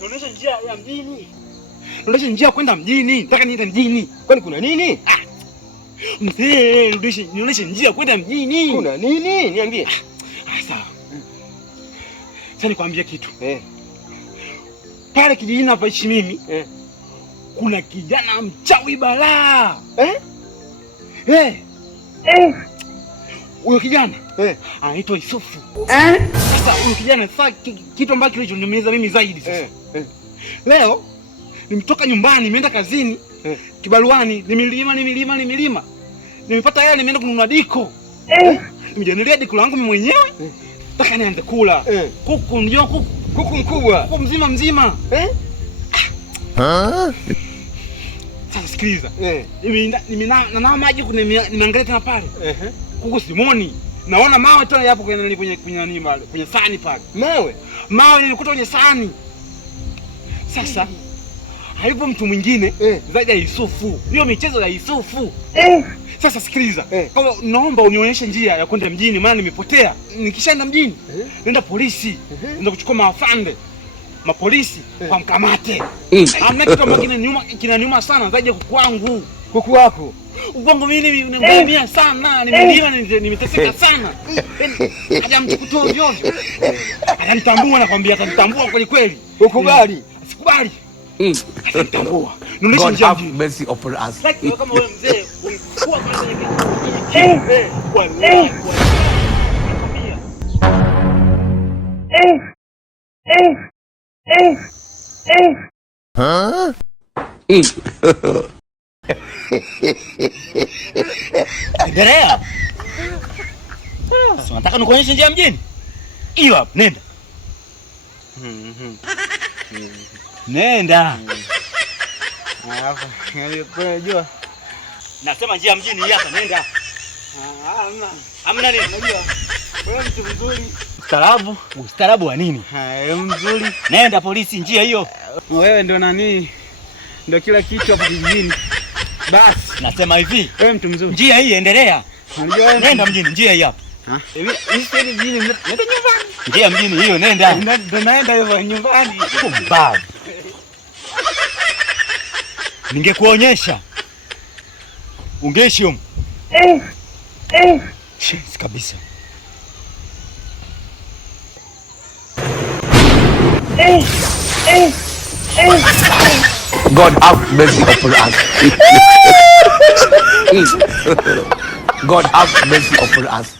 Naonesha njia ya mjini. Naonesha njia kwenda mjini. Nataka niende mjini. Kwani kuna nini? Mzee, nionyeshe njia kwenda mjini. Kuna nini? Niambie. Sawa. Sasa nikwambie kitu. Pale kijijini napoishi mimi, kuna kijana mchawi balaa. Huyo kijana anaitwa Yusufu. Sasa huyo kijana kitu ambacho kilichoniumiza mimi zaidi sasa. Leo nimetoka nyumbani, nimeenda kazini, kibaruani, nimelima. Nimepata hela, nimeenda kununua diko. Nimejanulia diko langu mimi mwenyewe. Nataka nianze kula. Kuku ndio kuku mkubwa. Kuku mzima. Sasa sikiliza. Nimenawa maji nimeangalia tena pale. Kuku simoni. Naona mawe tu yapo kwenye sahani pale. Mawe nilikuta kwenye sahani. Sasa haipo mtu mwingine zaidi ya Yusufu. Hiyo michezo ya Yusufu. Sasa sikiliza. Kama naomba unionyeshe njia ya kwenda mjini, maana nimepotea. Nikishaenda mjini, nenda polisi. Nenda kuchukua maafande. Mapolisi kwa mkamate. Hamna kitu ambacho kinaniuma sana zaidi ya kuku wangu. Kuku wako. Ubongo mimi nimemwambia sana, nimeteseka sana. Hajamchukutoa ovyo. Atanitambua nakwambia, atanitambua kweli kweli. Ukubali? Sikubali. Atanitambua. Nunisha njia mjini. Mercy upon us. Kama wewe mzee, ulikuwa kwenye kijiji. Wallahi. Endelea. Nataka nikuonyeshe njia mjini. Hiyo hapo, nenda. Nenda. Unajua? Nasema njia mjini hapa, nenda. Hamna nini, unajua? Wewe mtu mzuri. Ustaarabu wa nini? Mzuri. Nenda polisi, njia hiyo. Wewe ndo nani? Ndio kila kitu hapo kijijini. Basi nasema hivi, wewe mtu mzuri. Njia hii endelea. Unajua nenda mjini, njia hii hapa. Hivi sisi mjini, nenda nyumbani. Njia mjini hiyo, nenda. Ndio naenda hivyo nyumbani. Kumbavu. Ningekuonyesha. Ungeishi huko. Shit kabisa. God have mercy upon us. God have mercy upon us.